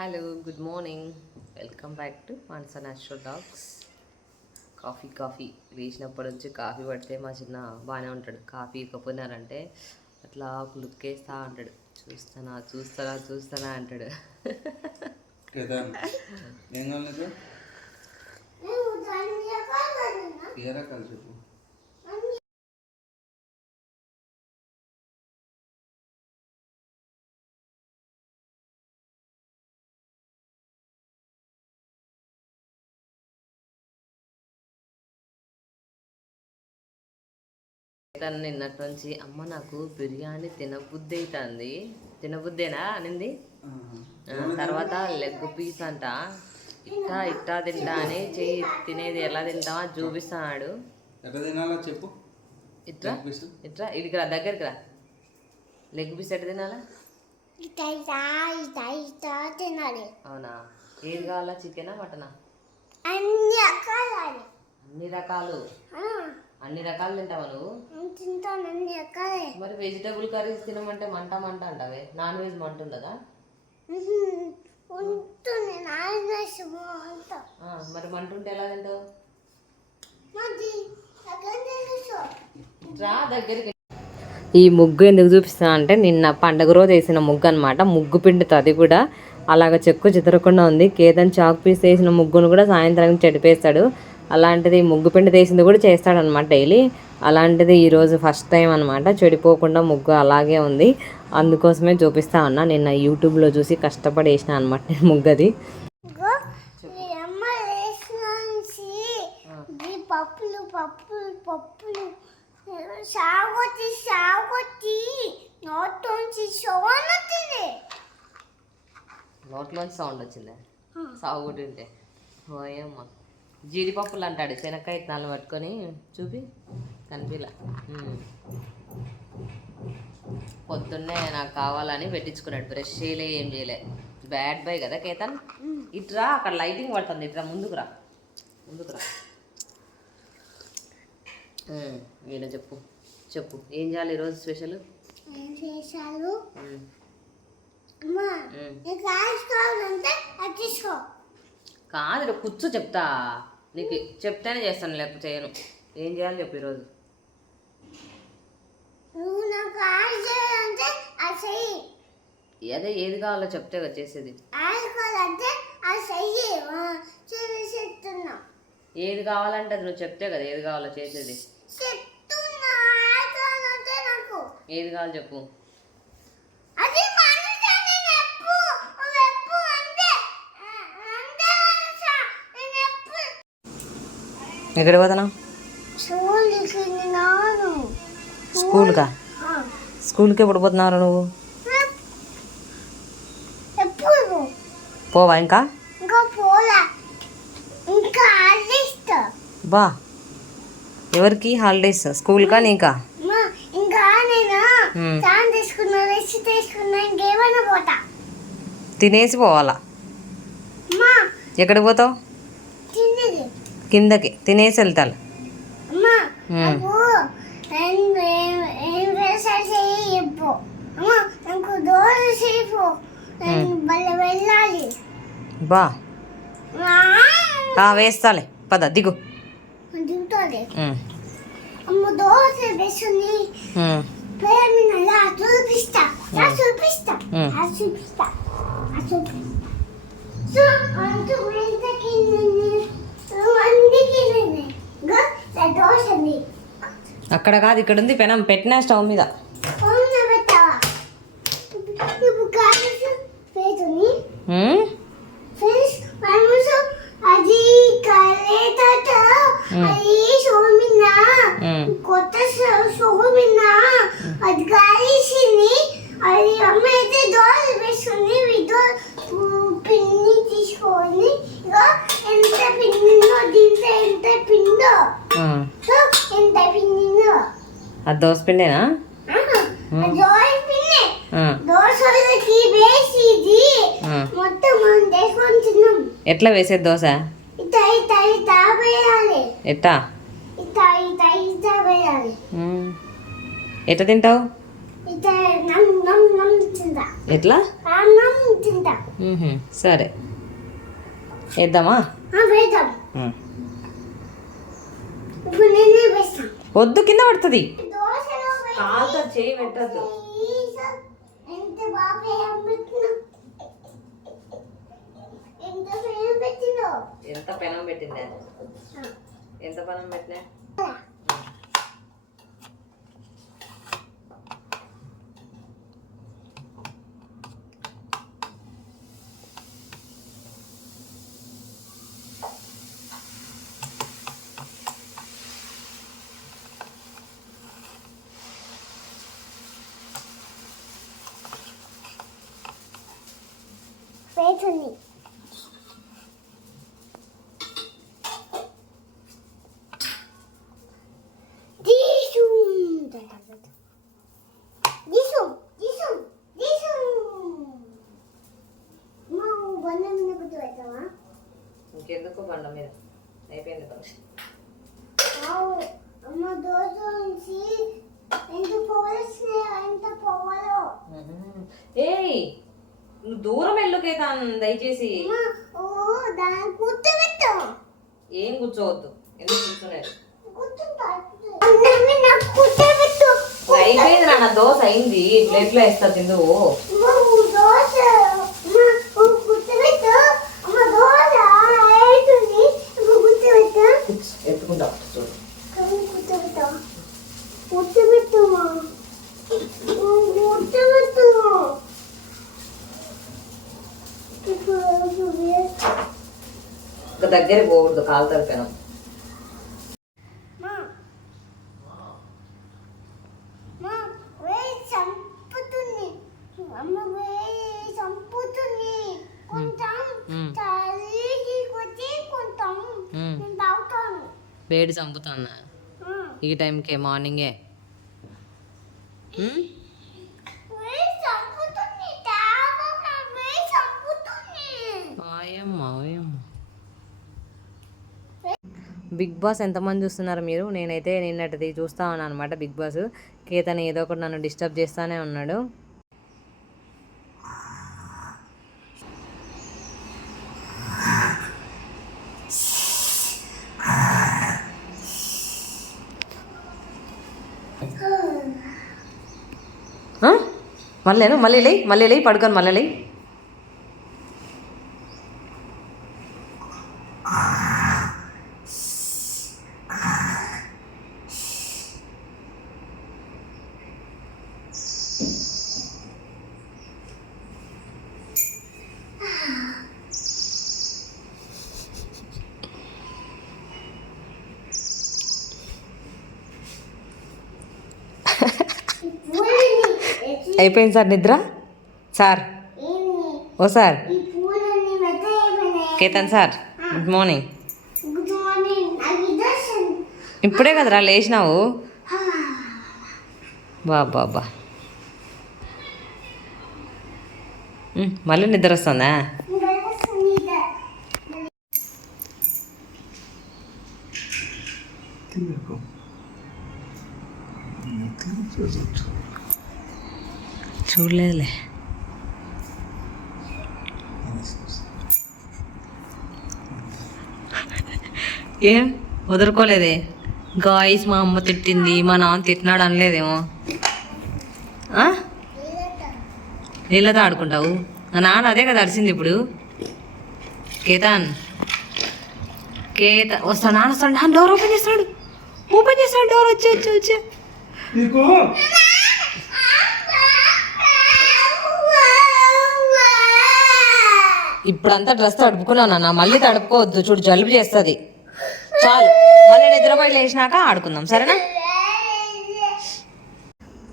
Hello good morning, welcome back to Manasa natural dogs. Coffee లేచినప్పటి నుంచి coffee పడితే మా చిన్న బాగానే ఉంటాడు. కాఫీ ఇవ్వకపోయినారంటే అట్లా లుక్ వేస్తూ ఉంటాడు. చూస్తానా అంటాడు. నిన్నటి నుంచి అమ్మ నాకు బిర్యానీ తినబుద్దేనా అనింది. తర్వాత లెగ్ పీస్ అంట ఇట్టా తింటా అని తినేది ఎలా తింటావా చూపిస్తాడు. చెప్పు. ఇట్రా ఇడికి రా, దగ్గరికి రా. లెగ్ పీస్ ఎట్లా తినాలా? అవునా? ఏది కావాలా? చికెనా మటనా? అన్ని రకాలు తింటావా నువ్వు? మరి వెజిటబుల్ కర్రీస్ తినమంటే మంట అంటావే. నాన్ వెజ్ మంట ఉండదా? మరి మంట ఉంటే ఎలా తింటావు? రా దగ్గరికి. ఈ ముగ్గు ఎందుకు చూపిస్తా అంటే నిన్న పండగ రోజు వేసిన ముగ్గు అనమాట. ముగ్గు పిండితో అది కూడా అలాగ చెక్కు చెదరకుండా ఉంది. కేతన్ చాక్ పీస్ వేసిన ముగ్గును కూడా సాయంత్రానికి చెడిపేస్తాడు. అలాంటిది ముగ్గు పిండి తీసింది కూడా చేస్తాడనమాట డైలీ. అలాంటిది ఈరోజు ఫస్ట్ టైం అనమాట. చెడిపోకుండా ముగ్గు అలాగే ఉంది. అందుకోసమే చూపిస్తా ఉన్నా. నిన్న యూట్యూబ్లో చూసి కష్టపడి వేసిన అనమాట నేను ముగ్గది. నోట్లోంచి సౌండ్ వచ్చిందా? సాగు కొట్టింటే ఓయమ్మ. జీడిపప్పులు అంటాడు. శనక్కాయ ఇత్తనాలు పట్టుకొని చూపి కనిపిలా. పొద్దున్నే నాకు కావాలని పెట్టించుకున్నాడు. బ్రష్ చేయలే, ఏం చేయలే. బ్యాడ్ బాయ్ కదా కేతన్. ఇట్రా, అక్కడ లైటింగ్ పడుతుంది. ఇట్రా ముందుకు రా. వీడ చెప్పు ఏం చేయాలి ఈరోజు స్పెషల్? కాదు కూర్చో, చెప్తా. నీకు చెప్తేనే చేస్తాను, లేకపోతే చేయను. ఏం చేయాలి చెప్పు ఈరోజు. అదే ఏది కావాలో చెప్తే కదా చేసేది. ఏది కావాలంటే అది నువ్వు చెప్తే కదా ఏది కావాలో చేసేది. ఏది కావాలో చెప్పు. ఎక్కడ పోతున్నా? స్కూల్కి ఎప్పుడు పోతున్నారు నువ్వు? పోవా ఇంకా? బా, ఎవరికి హాలిడేస్? స్కూల్కా నీకా? తినేసి పోవాలా? ఎక్కడికి పోతావు? కిందకి తినేసి వెళ్తాను. బా వేస్తాలే, పద దిగు. అక్కడ కాదు, ఇక్కడ ఉంది పెనం. పెట్టినా స్టవ్ మీద. అది దోశ పిండేనా? ఎట్లా వేసేది దోశ? ఎట్టా ఎట్లా తింటావు? ఎట్లా సరే వేద్దామా? వద్దు, కింద పడుతుంది. కాలుతో చేయి పెట్టద్దు. ఎంత పెనం పెట్టింది? ఎంత పెనం పెట్టినా? పేచుని ఇంకెందుకు బండ మీద అయిపోయింది ఫంక్షన్. అమ్మ దోశ నుంచి ఎంత పొగలు ఎంత పొగలు. ఏయ్ నువ్వు దూరం వెళ్ళకేదాన్ దయచేసి. దాన్ని కూర్చోబెట్టు. ఏం కూర్చోవద్దు, ఎందుకు కూర్చోలేదు? అయిపోయింది నాన్న, దోశ అయింది, ప్లేట్లో వేస్తా తిందు. ఎత్తుకుంటా చూడు. దగ్గర పోకూడదు, కాలు తడిపాను. వేడి చంపుతాను ఈ టైంకే, మార్నింగే. బిగ్ బాస్ ఎంతమంది చూస్తున్నారు మీరు? నేనైతే నిన్నటిది చూస్తా ఉన్నాను అనమాట బిగ్ బాస్. కేతన్ ఏదో ఒకటి నన్ను డిస్టర్బ్ చేస్తానే ఉన్నాడు. మళ్ళీ లేయి పడుకొని మళ్ళీ లేయి. అయిపోయింది సార్ నిద్ర. సార్ ఓ sir, Ketan sir good morning. ఇప్పుడే కదరా లేచినావు? బాబా మళ్ళీ నిద్ర వస్తుందా? చూడలేదులే. ఏం వదులుకోలేదే? గాయస్ మా అమ్మ తిట్టింది, మా నాన్న తిట్టినాడు అనలేదేమో? నీళ్ళతో ఆడుకుంటావు? నా నాన్న అదే కదా అరిసింది ఇప్పుడు. కేతన్ వస్తాడు, నాన్న వస్తాడు. నాన్న డోర్ ఓపెన్ చేస్తాడు డోర్. వచ్చే ఇప్పుడంతా డ్రెస్ తడుపుకున్నావు నాన్న, మళ్ళీ తడుపుకోవద్దు. చూడు జలుబు చేస్తుంది. చాలు, మళ్ళీ నిద్రపోయి లేచినాక ఆడుకుందాం, సరేనా?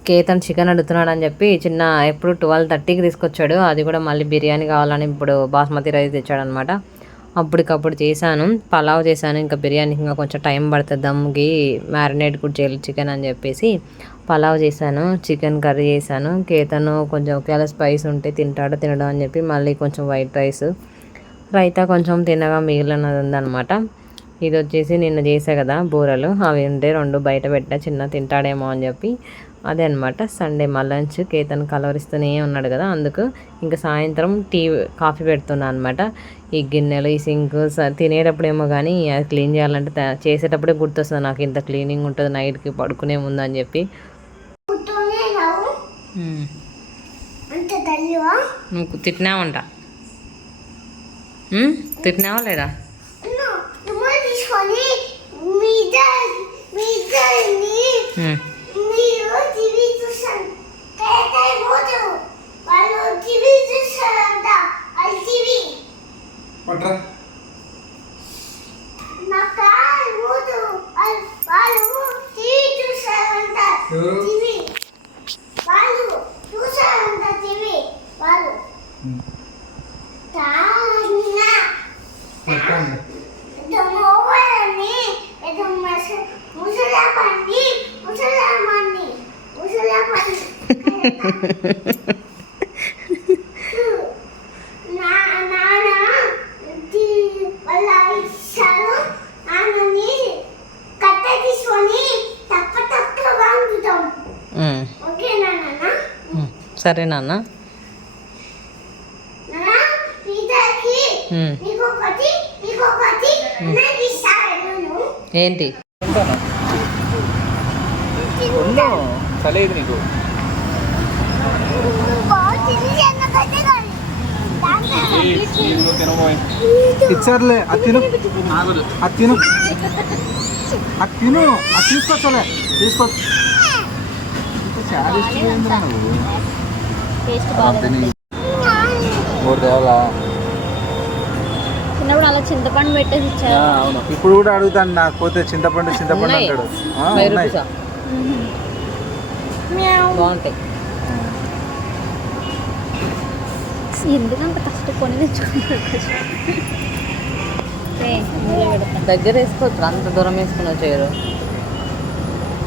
కేతన్ చికెన్ అడుగుతున్నాడు అని చెప్పి ఎప్పుడు 12:30కి తీసుకొచ్చాడు. అది కూడా మళ్ళీ బిర్యానీ కావాలని ఇప్పుడు బాస్మతి రైస్ తెచ్చాడు అనమాట. అప్పటికప్పుడు చేశాను, పలావ్ చేశాను. ఇంకా బిర్యానీకి ఇంకా కొంచెం టైం పడుతుంది, దమ్ముకి మ్యారినేట్ కూడా చేయాలి చికెన్ అని చెప్పేసి పలావ్ చేశాను. చికెన్ కర్రీ చేశాను. కేతను కొంచెం ఒకవేళ స్పైస్ ఉంటే తినడం అని చెప్పి మళ్ళీ కొంచెం వైట్ రైస్, రైతా కొంచెం తినగా మిగిలినది ఉందన్నమాట. ఇది వచ్చేసి నిన్న చేసా కదా బూరలు, అవి ఉంటే 2 బయట పెట్టా, తింటాడేమో అని చెప్పి. అదే అనమాట సండే మా లంచ్. కేతన్ కలవరిస్తూనే ఉన్నాడు కదా, అందుకు ఇంకా సాయంత్రం కాఫీ పెడుతున్నా అనమాట. ఈ గిన్నెలు ఈ సింక్ తినేటప్పుడేమో కానీ అది క్లీన్ చేయాలంటే చేసేటప్పుడే గుర్తొస్తుంది నాకు, ఇంత క్లీనింగ్ ఉంటుంది నైట్కి పడుకునే ముందు అని చెప్పి. నువ్వు తిట్టినావంట, తిట్టినావా లేదా? సరే నాన్న. ఏంటి నీకు ఇచ్చారులే, అది తిను, అది తిను, అది తిను, అది తీసుకొచ్చలే, తీసుకోవచ్చు. చిన్నప్పుడు అలా చింతపండు పెట్టేసి ఇచ్చారు. అవును, ఇప్పుడు కూడా అడుగుతాను నాకు పోతే చింతపండు చింతపండు అంటాడు. బాగుంటాయి. ఎందుకంత కష్టపడి తెచ్చుకుంటారు? దగ్గర వేసుకోవచ్చు, అంత దూరం వేసుకుని వచ్చారు.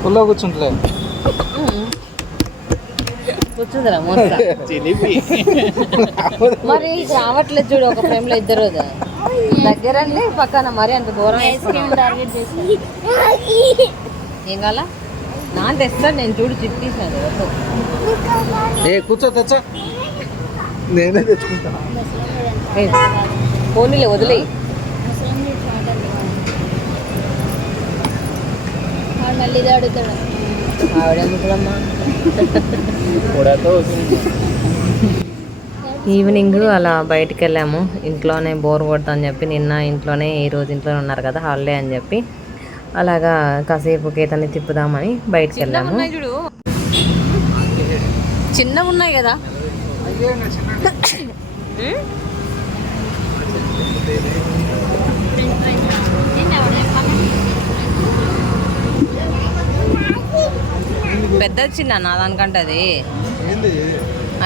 ఫుల్లో కూర్చుంటలే, కూర్చుందిరా మరి రావట్లేదు చూడు, ఒక ఫ్రేమ్ లో ఇద్దరు దగ్గర అంటే పక్కన మరి అంత దూరం ఏం కావాలా నాన్న తెస్తాడు, నేను చూడు చిప్ తీసినాను. కూర్చో తెచ్చా, నేనే తెచ్చుకుంటాను. ఫోన్లే వదిలేయి. మళ్ళీ ఇది అడుగుతాడు. ఆవిడేముంటుందమ్మా. ఈవినింగ్ అలా బయటికి వెళ్ళాము, ఇంట్లోనే బోర్ కొడతా అని చెప్పి. నిన్న ఇంట్లోనే, ఈరోజు ఇంట్లోనే ఉన్నారు కదా హాలిడే అని చెప్పి, అలాగా కాసేపు కేతన్ని తిప్పుదామని బయటికి వెళ్ళాము. చిన్నగా ఉన్నాయి కదా, పెద్ద చిన్న నా దానికంటే అది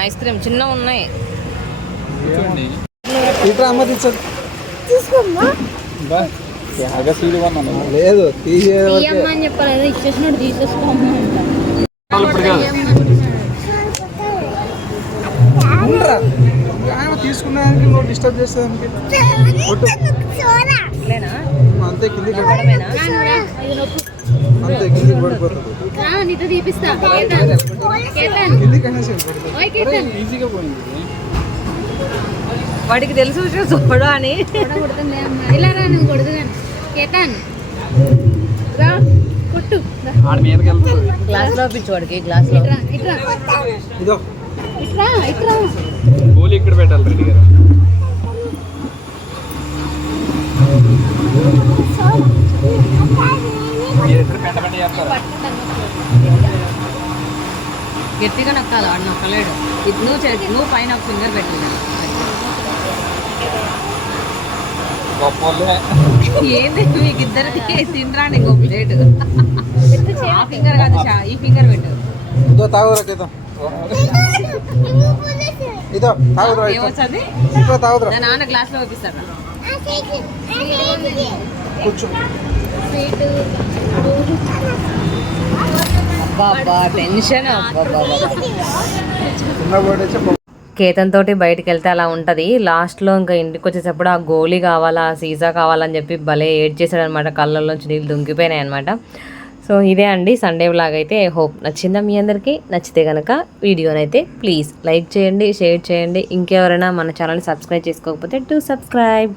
ఐస్ క్రీమ్ చిన్న ఉన్నాయి. లేదు అని చెప్పలేదు, ఇచ్చేసినట్టు తీసేసుకోమని. తీసుకున్నానికి నువ్వు డిస్టర్బ్ చేసేదానికి అంతే, కిందికి అంతే, కిందికి పడిపోతుంది. ఈజీగా పోయింది. వాడికి తెలుసు చూడ అని ఇలా రా, నువ్వు కొడుతున్నాను కేతాన్ కొట్టు. గ్లాస్ లో పిచ్చు వాడికి, గ్లాస్ లో ఇదో ఇట్రా ఇట్రా. గోలీ ఇక్కడ పెట్టాలి రెడీ కదా. గట్టిగా నొక్కాలి, వాడు నొక్కలేడు. ఇది నువ్వు పైన ఒక ఫింగర్ పెట్టినా. ఏంది మీకు ఇద్దరికి తినరాని ఇంకో ప్లేట్. ఆ ఫింగర్ కాదు, ఈ ఫింగర్ పెట్టు. ఇదో తాగురా కేతం, ఇదో తాగురా, ఏమొచ్చింది ఇదో తాగురా. నాన్న గ్లాస్ లో పంపిస్తాడు. కూర్చో. టెన్షన్. చిన్న కేతన్ తోటి బయటికి వెళ్తే అలా ఉంటుంది. లాస్ట్లో ఇంకా ఇంటికి వచ్చేటప్పుడు ఆ గోళీ కావాలా, సీసా కావాలని చెప్పి భలే ఏడ్ చేశాడు అనమాట. కళ్ళల్లోంచి నీళ్ళు దుంకిపోయినాయి అనమాట. సో ఇదే అండి సండే వ్లాగ్ అయితే. ఐ హోప్ నచ్చిందా మీ అందరికీ. నచ్చితే కనుక వీడియోనైతే ప్లీజ్ లైక్ చేయండి, షేర్ చేయండి. ఇంకెవరైనా మన ఛానల్ని సబ్స్క్రైబ్ చేసుకోకపోతే టు సబ్స్క్రైబ్.